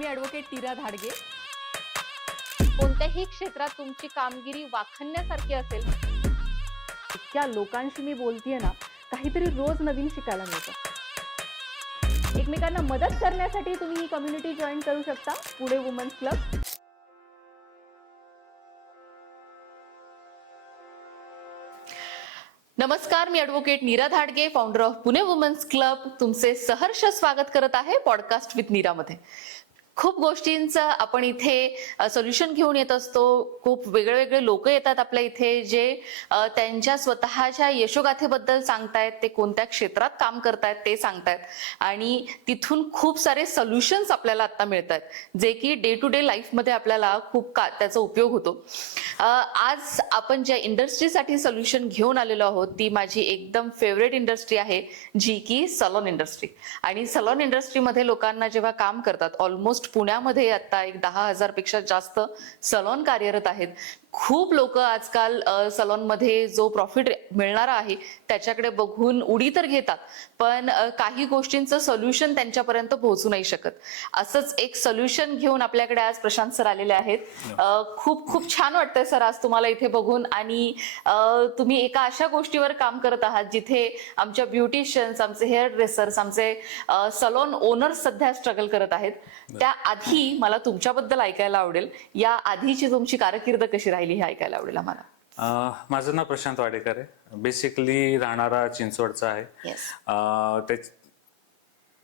मी advocate टीरा Dhadge. कोणत्याही क्षेत्रात तुमची कामगिरी वाखाणण्यासारखी असेल, इतक्या लोकांशी मी बोलतेय ना, काहीतरी रोज नवीन शिकायला मिळतं. एकमेकांना मदत करण्यासाठी तुम्ही ही कम्युनिटी जॉईन करू शकता, पुणे वुमन्स क्लब. नमस्कार, मी advocate Neera Dhadge, founder of Pune women's club, तुमचे सहर्ष स्वागत करत आहे पॉडकास्ट विथ नीरामध्ये. खूप गोष्टींचं आपण इथे सोल्युशन घेऊन येत असतो. खूप वेगळे लोक येतात आपल्या इथे, जे त्यांच्या स्वतःच्या यशोगाथेबद्दल सांगतायत, ते कोणत्या क्षेत्रात काम करतायत ते सांगतायत, आणि तिथून खूप सारे सोल्युशन्स आपल्याला आता मिळत आहेत, जे की डे टू डे लाईफमध्ये आपल्याला खूप त्याचा उपयोग होतो. आज आपण ज्या इंडस्ट्रीसाठी सोल्युशन घेऊन आलेलो आहोत, ती माझी एकदम फेवरेट इंडस्ट्री आहे, जी की सलॉन इंडस्ट्री. आणि सलॉन इंडस्ट्रीमध्ये लोकांना जेव्हा काम करतात, ऑलमोस्ट पुण्यामध्ये आता एक 10,000 पेक्षा जास्त सलॉन कार्यरत आहेत. खूप लोक आजकाल सलॉनमध्ये जो प्रॉफिट मिळणारा आहे त्याच्याकडे बघून उडी तर घेतात, पण काही गोष्टींचं सोल्युशन त्यांच्यापर्यंत पोहोचू नाही शकत. असंच एक सोल्युशन घेऊन आपल्याकडे आज प्रशांत सर आलेले आहेत. खूप खूप छान वाटतंय सर आज तुम्हाला इथे बघून. आणि तुम्ही एका अशा गोष्टीवर काम करत आहात जिथे आमच्या ब्युटिशियन्स, आमचे हेअर ड्रेसर्स, आमचे सलॉन ओनर्स सध्या स्ट्रगल करत आहेत. त्याआधी मला तुमच्याबद्दल ऐकायला आवडेल, या आधीची तुमची कारकीर्द कशी राहिली हे ऐकायला आवडेल आम्हाला. माझं नाव प्रशांत वाडेकर आहे. बेसिकली राहणारा चिंचवडचा आहे.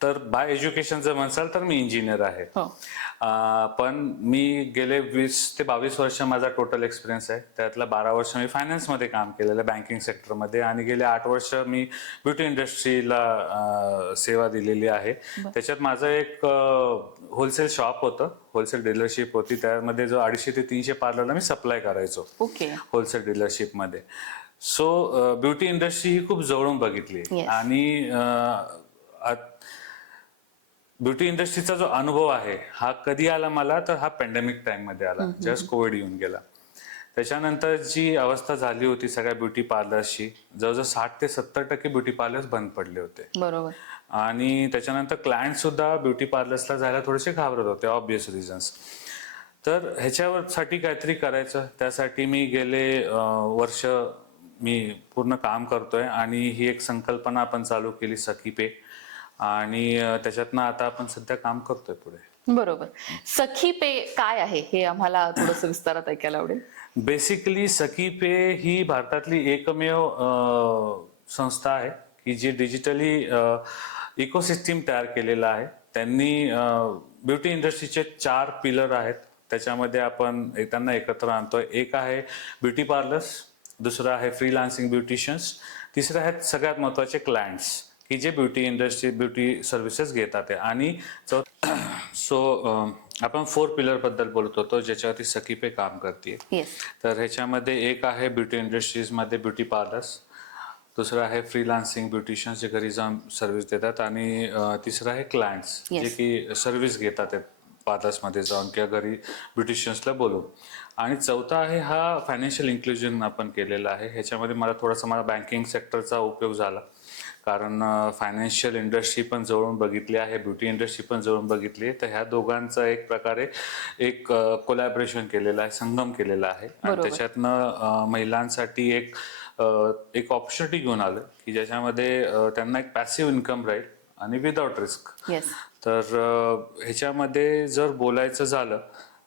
तर बाय एज्युकेशन जर म्हणसाल तर मी इंजिनियर आहे. पण मी गेले 20 ते 22 वर्ष माझा टोटल एक्सपिरियन्स आहे. त्यातला 12 वर्ष मी फायनान्समध्ये काम केलेलं, बँकिंग सेक्टरमध्ये, आणि गेले 8 वर्ष मी ब्युटी इंडस्ट्रीला सेवा दिलेली आहे. त्याच्यात माझं एक होलसेल शॉप होतं, होलसेल डीलरशिप होती. त्यामध्ये जो 250 ते 300 पार्लरला मी सप्लाय करायचो होलसेल डीलरशिपमध्ये. सो ब्युटी इंडस्ट्री ही खूप जवळून बघितली. आणि ब्युटी इंडस्ट्रीचा जो अनुभव आहे हा कधी आला मला, तर हा पॅन्डेमिक टाइम मध्ये आला, जस्ट कोविड येऊन गेला. त्याच्यानंतर जी अवस्था झाली होती सगळ्या ब्युटी पार्लर्सची, जवळजवळ 60 ते 70% ब्युटी पार्लर्स बंद पडले होते. बरोबर. आणि त्याच्यानंतर क्लायंट सुद्धा ब्युटी पार्लर्सला जायला थोडेसे घाबरत होते, ऑब्वियस रिझन्स. तर ह्याच्यावर साठी काहीतरी करायचं, त्यासाठी मी गेले वर्ष मी पूर्ण काम करतोय. आणि ही एक संकल्पना आपण चालू केली, सखी पे, आणि त्याच्यातनं आता आपण सध्या काम करतोय पुढे. बरोबर. सखी पे काय आहे हे आम्हाला थोडंसं विस्तारात ऐकायला आवडेल. बेसिकली सखी पे ही भारतातली एकमेव संस्था आहे की जी डिजिटली इकोसिस्टीम तयार केलेला आहे. त्यांनी ब्युटी इंडस्ट्रीचे 4 पिलर आहेत, त्याच्यामध्ये आपण त्यांना एकत्र आणतोय. एक आहे ब्युटी पार्लर्स, दुसरं आहे फ्रीलान्सिंग ब्युटिशियन्स, तिसरं आहेत सगळ्यात महत्त्वाचे क्लायंट्स की जे ब्युटी इंडस्ट्री ब्युटी सर्व्हिसेस घेतात. आणि आपण 4 पिलर बद्दल बोलत होतो ज्याच्यावरती सखी पे काम करते. तर ह्याच्यामध्ये एक आहे ब्युटी इंडस्ट्रीजमध्ये ब्युटी पार्लर्स, दुसरं आहे फ्रीलान्सिंग ब्युटिशियन्स जे घरी जाऊन सर्व्हिस देतात, आणि तिसरं आहे क्लायंट्स जे की सर्व्हिस घेतात पार्लर्समध्ये जाऊन किंवा घरी ब्युटिशियन्सला बोलून. आणि चौथा आहे हा फायनान्शियल इन्क्लुजन आपण केलेला आहे. ह्याच्यामध्ये मला थोडासा मला बँकिंग सेक्टरचा उपयोग झाला, कारण फायनान्शियल इंडस्ट्री पण जवळून बघितली आहे, ब्युटी इंडस्ट्री पण जवळून बघितली. तर ह्या दोघांचा एक प्रकारे एक कोलॅबरेशन केलेलं आहे, संगम केलेला आहे. आणि त्याच्यातनं महिलांसाठी एक ऑपॉर्च्युनिटी घेऊन आलं की ज्याच्यामध्ये त्यांना एक पॅसिव्ह इन्कम राहील आणि विदाउट रिस्क. तर ह्याच्यामध्ये जर बोलायचं झालं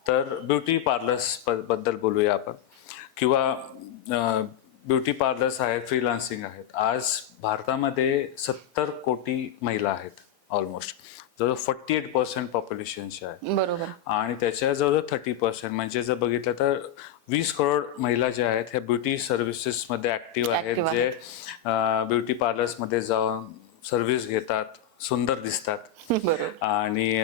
तर ब्युटी पार्लर्स बद्दल बोलूया आपण, किंवा ब्युटी पार्लर्स आहेत, फ्रीलान्सिंग आहेत. आज भारतामध्ये 70 कोटी महिला आहेत, ऑलमोस्ट जवळजवळ 48% पॉप्युलेशनचे आहे. बरोबर. आणि त्याच्या जवळजवळ 30% म्हणजे जर बघितलं तर 20 करोड महिला ज्या आहेत ह्या ब्युटी सर्व्हिसेसमध्ये ऍक्टिव्ह आहेत, जे ब्युटी पार्लर्समध्ये जाऊन सर्व्हिस घेतात, सुंदर दिसतात. आणि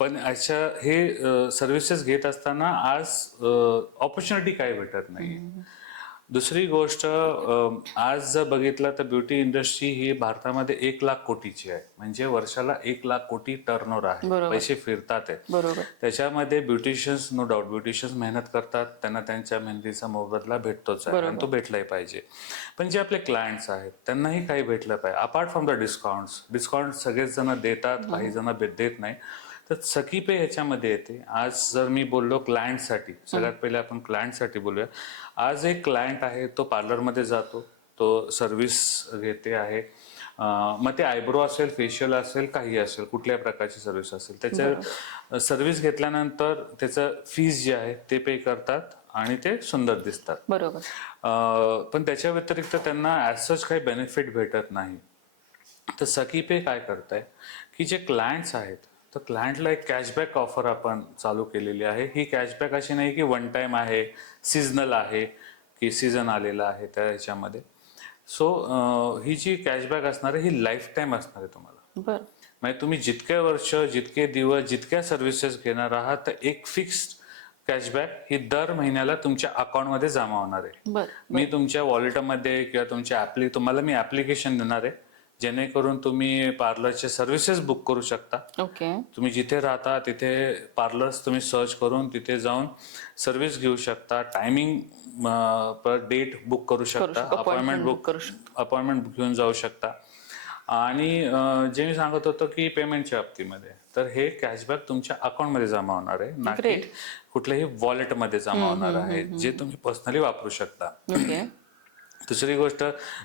पण अशा हे सर्व्हिसेस घेत असताना आज ऑपॉर्च्युनिटी काही भेटत नाही. दुसरी गोष्ट, आज जर बघितलं तर ब्युटी इंडस्ट्री ही भारतामध्ये 1 लाख कोटीची आहे, म्हणजे वर्षाला 1 लाख कोटी टर्नओव्हर आहे, पैसे फिरतात आहेत. त्याच्यामध्ये ब्युटिशियन्स, नो डाऊट ब्युटिशियन्स मेहनत करतात, त्यांना त्यांच्या मेहनतीचा मोबदला भेटतोच आहे आणि तो भेटलाही पाहिजे. पण जे आपले क्लायंट्स आहेत त्यांनाही काही भेटलं पाहिजे, अपार्ट फ्रॉम द डिस्काउंट सगळेच जण देतात, काही जण देत नाही. तर सखी पे ह्याच्यामध्ये येते. आज जर मी बोललो क्लायंटसाठी, सगळ्यात पहिले आपण क्लायंटसाठी बोलूया. आज एक क्लायंट आहे, तो पार्लरमध्ये जातो, तो सर्व्हिस घेते आहे. मग ते आयब्रो असेल, फेशियल असेल, काही असेल, कुठल्याही प्रकारची सर्व्हिस असेल, त्याच्या सर्व्हिस घेतल्यानंतर त्याचं फीस जे आहे ते पे करतात आणि ते सुंदर दिसतात. बरोबर. पण त्याच्या व्यतिरिक्त त्यांना ॲज सच काही बेनिफिट भेटत नाही. तर सखी पे काय करताय की जे क्लायंट्स आहेत, तर क्लायंटला एक कॅशबॅक ऑफर आपण चालू केलेली आहे. ही कॅशबॅक अशी नाही की वन टाइम आहे, सीझनल आहे, की सीझन आलेला आहे त्या ह्याच्यामध्ये. सो ही जी कॅशबॅक असणार आहे ही लाईफ टाईम असणार आहे तुम्हाला. बरं. म्हणजे तुम्ही जितके वर्ष, जितके दिवस, जितक्या सर्व्हिसेस घेणार आहात, तर एक फिक्स्ड कॅशबॅक ही दर महिन्याला तुमच्या अकाउंटमध्ये जमा होणार आहे. मी तुमच्या वॉलेटमध्ये किंवा तुमच्या तुम्हाला मी ऍप्लिकेशन देणार आहे, जेणेकरून तुम्ही पार्लरचे सर्व्हिसेस बुक करू शकता. ओके. तुम्ही जिथे राहता तिथे पार्लर्स तुम्ही सर्च करून तिथे जाऊन सर्व्हिस घेऊ शकता. टायमिंग पर डेट बुक करू शकता, अपॉइंटमेंट घेऊन जाऊ शकता. आणि जे मी सांगत होतो की पेमेंटच्या बाबतीमध्ये, तर हे कॅशबॅक तुमच्या अकाउंटमध्ये जमा होणार आहे, ना की कुठल्याही वॉलेटमध्ये जमा होणार आहे, जे तुम्ही पर्सनली वापरू शकता. दुसरी गोष्ट,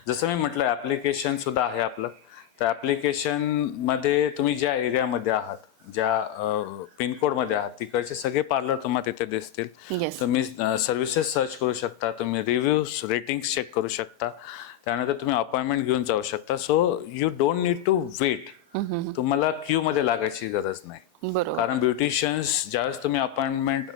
जसं मी म्हटलं, ऍप्लिकेशन सुद्धा आहे आपलं. तर ऍप्लिकेशन मध्ये तुम्ही ज्या एरियामध्ये आहात, ज्या पिनकोडमध्ये आहात, तिकडचे सगळे पार्लर तुम्हाला तिथे दिसतील. तुम्ही सर्व्हिसेस सर्च करू शकता, तुम्ही रिव्ह्यूज, रेटिंग्स चेक करू शकता, त्यानंतर तुम्ही अपॉइंटमेंट घेऊन जाऊ शकता. So you don't need to wait. तुम्हाला क्यू मध्ये लागायची गरज नाही. कारण ब्युटिशियन्स ज्यावेळेस तुम्ही अपॉइंटमेंट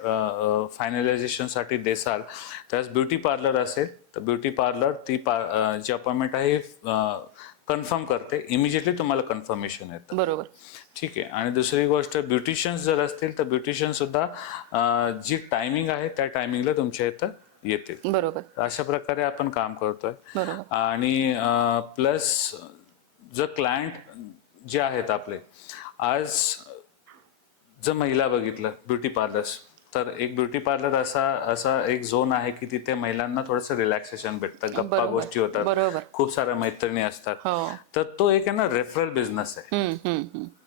फायनलायझेशन साठी देसाल, त्यावेळेस ब्युटी पार्लर असेल तर ब्युटी पार्लर ती जी अपॉइंटमेंट आहे कन्फर्म करते, इमिजिएटली तुम्हाला कन्फर्मेशन येतं. बरोबर. ठीक आहे. आणि दुसरी गोष्ट, ब्युटिशियन्स जर असतील तर ब्युटिशियन सुद्धा जी टायमिंग आहे त्या टायमिंगला तुमच्या इथं येते. बरोबर. अशा प्रकारे आपण काम करतोय. आणि प्लस जर क्लायंट जे आहेत आपले, आज जर महिला बघितलं ब्युटी पार्लर्स, तर एक ब्युटी पार्लर असा एक झोन आहे की तिथे महिलांना थोडंसं रिलॅक्सेशन भेटतं, गप्पा गोष्टी होतात, खूप साऱ्या मैत्रिणी असतात. तर तो एक आहे ना रेफरल बिझनेस आहे,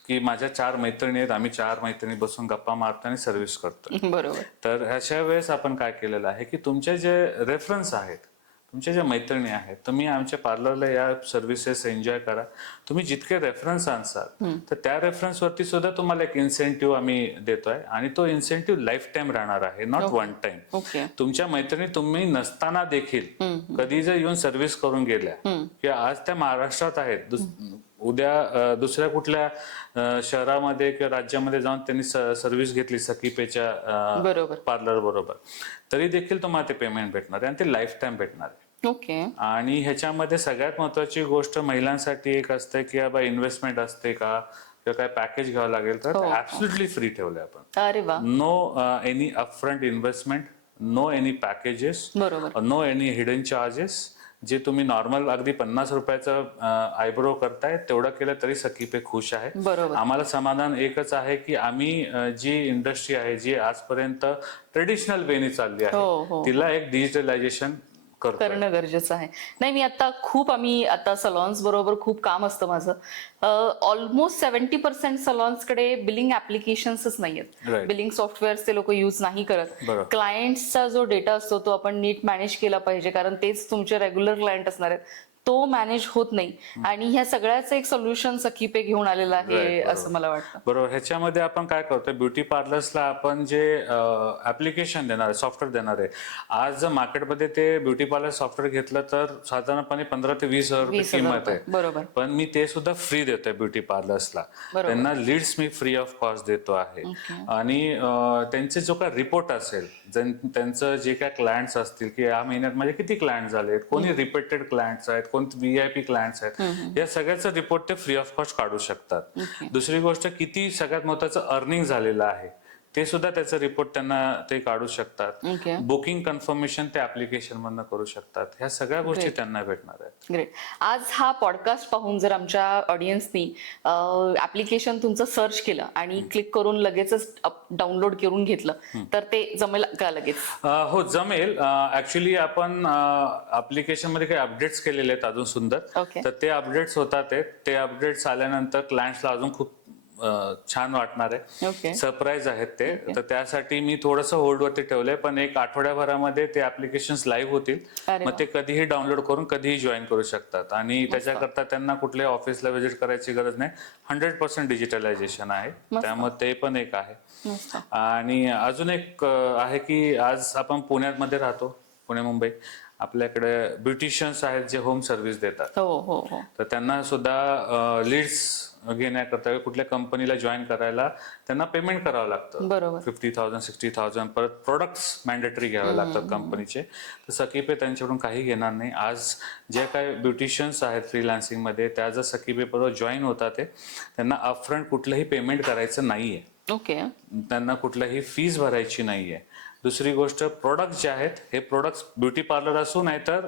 की माझ्या 4 मैत्रिणी आहेत, आम्ही 4 मैत्रिणी बसून गप्पा मारतो आणि सर्व्हिस करतो. बरोबर. तर अशा वेळेस आपण काय केलेलं आहे की तुमचे जे रेफरन्स आहेत, तुमच्या ज्या मैत्रिणी आहेत, तुम्ही आमच्या पार्लरला या सर्व्हिसेस एन्जॉय करा. तुम्ही जितके रेफरन्स आणसाल तर त्या रेफरन्सवरती सुद्धा तुम्हाला एक इन्सेंटिव्ह आम्ही देतोय, आणि तो इन्सेंटिव्ह लाईफ टाइम राहणार आहे, नॉट वन टाइम. तुमच्या मैत्रिणी तुम्ही नसताना देखील कधी जर येऊन सर्व्हिस करून गेल्या, किंवा आज त्या महाराष्ट्रात आहेत, उद्या दुसऱ्या कुठल्या शहरामध्ये किंवा राज्यामध्ये जाऊन त्यांनी सर्व्हिस घेतली सखी पेच्या पार्लर बरोबर, तरी देखील तुम्हाला ते पेमेंट भेटणार आहे, आणि ते लाईफ टाइम भेटणार आहे. आणि ह्याच्यामध्ये सगळ्यात महत्वाची गोष्ट महिलांसाठी एक असते की बाबा इन्व्हेस्टमेंट असते का, किंवा काय पॅकेज घ्यावं लागेल, तर ऍब्सोल्युटली फ्री ठेवलंय आपण. अरे वा. No any upfront investment, no any packages, no any hidden charges. जे तुम्ही नॉर्मल अगदी 50 रुपयाचं आयब्रो करताय तेवढं केलं तरी सखी पे खुश आहे. आम्हाला समाधान एकच आहे की आम्ही जी इंडस्ट्री आहे, जी आजपर्यंत ट्रेडिशनल वेनी चालली आहे, तिला एक डिजिटलायझेशन करणं गरजेचं आहे. नाही, मी आम्ही आता सलॉन्स बरोबर खूप काम असतं माझं. ऑलमोस्ट 70% सलॉन्स कडे बिलिंग ऍप्लिकेशन्सच नाहीयेत. बिलिंग सॉफ्टवेअर्स ते लोक युज नाही करत. क्लायंटचा जो डेटा असतो तो आपण नीट मॅनेज केला पाहिजे, कारण तेच तुमचे रेग्युलर क्लायंट असणार आहेत. तो मॅनेज होत नाही, आणि ह्या सगळ्याचं एक सोल्युशन सखी पे घेऊन आलेलं आहे असं मला वाटतं. बरोबर. ह्याच्यामध्ये आपण काय करतोय, ब्युटी पार्लर्सला आपण जे ऍप्लिकेशन देणार आहे, सॉफ्टवेअर देणार आहे, आज जर मार्केटमध्ये ते ब्युटी पार्लर सॉफ्टवेअर घेतलं तर साधारणपणे 15 ते 20 हजार रुपये किंमत आहे. बरोबर. पण मी ते सुद्धा फ्री देतोय ब्युटी पार्लर्सला. त्यांना लीड्स मी फ्री ऑफ कॉस्ट देतो आहे. आणि त्यांचे जो काय रिपोर्ट असेल, त्यांचं जे काय क्लायंट्स असतील की या महिन्यात माझे किती क्लायंट झालेत, कोणी रिपीटेड क्लायंट्स आहेत, कोणते VIP क्लायंट्स आहेत, या सगळ्याचं रिपोर्ट ते फ्री ऑफ कॉस्ट काढू शकतात. दुसरी गोष्ट, किती सगळ्यात महत्वाचं अर्निंग झालेलं आहे ते सुद्धा त्याचं रिपोर्ट त्यांना ते काढू शकतात. बुकिंग कन्फर्मेशन ते ऍप्लिकेशन मधनं करू शकतात. ह्या सगळ्या गोष्टी त्यांना भेटणार आहेत. ग्रेट. आज हा पॉडकास्ट पाहून जर आमच्या ऑडियन्सनी ऍप्लिकेशन तुमचं सर्च केलं आणि क्लिक करून लगेचच डाउनलोड करून घेतलं तर ते जमेल का लगेच? हो, जमेल. ऍक्च्युली आपण ऍप्लिकेशन मध्ये काही अपडेट्स केलेले आहेत अजून सुंदर, तर ते अपडेट्स होतात. ते अपडेट्स आल्यानंतर क्लायंट्सला अजून खूप छान वाटणार आहे. ओके. सरप्राईज आहेत ते. तर त्यासाठी मी थोडंसं होल्डवरती ठेवलंय, पण एक आठवड्याभरामध्ये ते ऍप्लिकेशन लाईव्ह होतील. अरे मग ते कधीही डाउनलोड करून कधीही जॉईन करू शकतात आणि त्याच्याकरता त्यांना कुठल्याही ऑफिसला व्हिजिट करायची गरज नाही. 100% डिजिटलायझेशन आहे, त्यामुळे ते पण एक आहे. मस्त. आणि अजून एक आहे की आज आपण पुण्यामध्ये राहतो, पुणे मुंबई. आपल्याकडे ब्युटिशियन्स आहेत जे होम सर्व्हिस देतात. हो हो हो. तर त्यांना सुद्धा लीड्स घेण्याकरता कुठल्या कंपनीला जॉईन करायला त्यांना पेमेंट करावं लागतं. बरोबर. 50,000 60,000. परत प्रोडक्ट्स मॅन्डेटरी घ्यावे लागतात कंपनीचे. तर सकीपे त्यांच्याकडून काही घेणार नाही. आज जे काही ब्युटिशियन्स आहेत फ्रीलान्सिंगमध्ये, त्या जर सकीपे बरोबर जॉईन होतात ते त्यांना अपफ्रंट कुठलंही पेमेंट करायचं नाहीये. ओके. त्यांना कुठलाही फीस भरायची नाहीये. दुसरी गोष्ट, प्रोडक्ट जे आहेत हे प्रोडक्ट ब्युटी पार्लर असो नाहीतर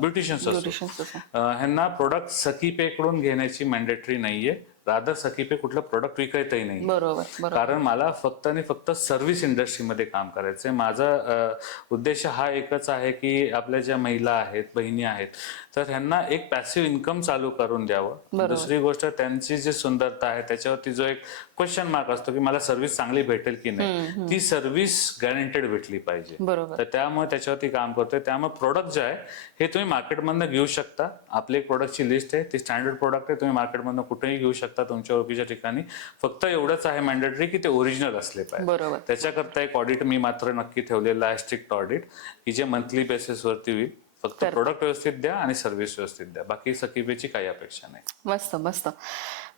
ब्युटिशियन्स असो, ह्यांना प्रोडक्ट सकीपे कडून घेण्याची मॅन्डेटरी नाहीये. रादर सकीपे कुठलं प्रोडक्ट विकायचंही नाही. बरोबर. कारण मला फक्त आणि फक्त सर्व्हिस इंडस्ट्रीमध्ये काम करायचंय. माझा उद्देश हा एकच आहे की आपल्या ज्या महिला आहेत, बहिणी आहेत, तर ह्यांना एक पॅसिव्ह इन्कम चालू करून द्यावं. दुसरी गोष्ट, त्यांची जी सुंदरता आहे त्याच्यावरती जो एक क्वेश्चन मार्क असतो की मला सर्व्हिस चांगली भेटेल की नाही, ती सर्व्हिस गॅरंटेड भेटली पाहिजे. तर त्यामुळे त्याच्यावरती काम करतोय. त्यामुळे प्रोडक्ट जे आहे हे तुम्ही मार्केटमधनं घेऊ शकता. आपली एक प्रोडक्टची लिस्ट आहे, ती स्टँडर्ड प्रोडक्ट आहे, तुम्ही मार्केटमधनं कुठेही घेऊ शकता तुमच्या ओळखीच्या ठिकाणी. फक्त एवढंच आहे मॅन्डेटरी की ते ओरिजिनल असले पाहिजे. त्याच्याकरता एक ऑडिट मी मात्र नक्की ठेवलेलं आहे, स्ट्रिक्ट ऑडिट, की जे मंथली बेसिसवरती होईल. फक्त प्रोडक्ट व्यवस्थित द्या आणि सर्व्हिस व्यवस्थित द्या, बाकी सकीपेची काही अपेक्षा नाही. मस्त मस्त.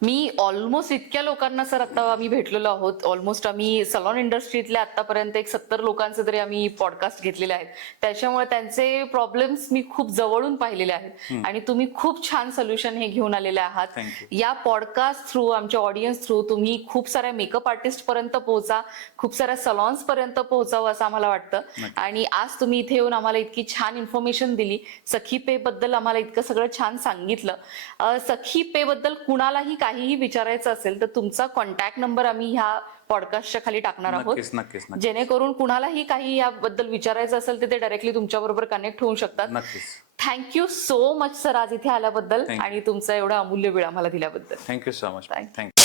मी ऑलमोस्ट इतक्या लोकांना सर आता आम्ही भेटलेलो आहोत. ऑलमोस्ट आम्ही सलॉन इंडस्ट्रीतल्या आतापर्यंत एक 70 लोकांचे तरी आम्ही पॉडकास्ट घेतलेले आहेत. त्याच्यामुळे त्यांचे प्रॉब्लेम्स मी खूप जवळून पाहिलेले आहेत आणि तुम्ही खूप छान सोल्युशन हे घेऊन आलेले आहात. या पॉडकास्ट थ्रू, आमच्या ऑडियन्स थ्रू तुम्ही खूप साऱ्या मेकअप आर्टिस्ट पर्यंत पोहोचा, खूप साऱ्या सलॉन्स पर्यंत पोहोचावं असं आम्हाला वाटतं. आणि आज तुम्ही इथे येऊन आम्हाला इतकी छान इन्फॉर्मेशन दिली. सखी पे बद्दल आम्हाला इतकं सगळं छान सांगितलं. सखी पे बद्दल कुणालाही काहीही विचारायचं असेल तर तुमचा कॉन्टॅक्ट नंबर आम्ही ह्या पॉडकास्टच्या खाली टाकणार आहोत, जेणेकरून कुणालाही काही याबद्दल विचारायचं असेल तर ते डायरेक्टली तुमच्या बरोबर कनेक्ट होऊ शकतात. थँक्यू सो मच सर आज इथे आल्याबद्दल आणि तुमचा एवढा अमूल्य वेळ आम्हाला दिल्याबद्दल. Thank you so much. थँक्यू.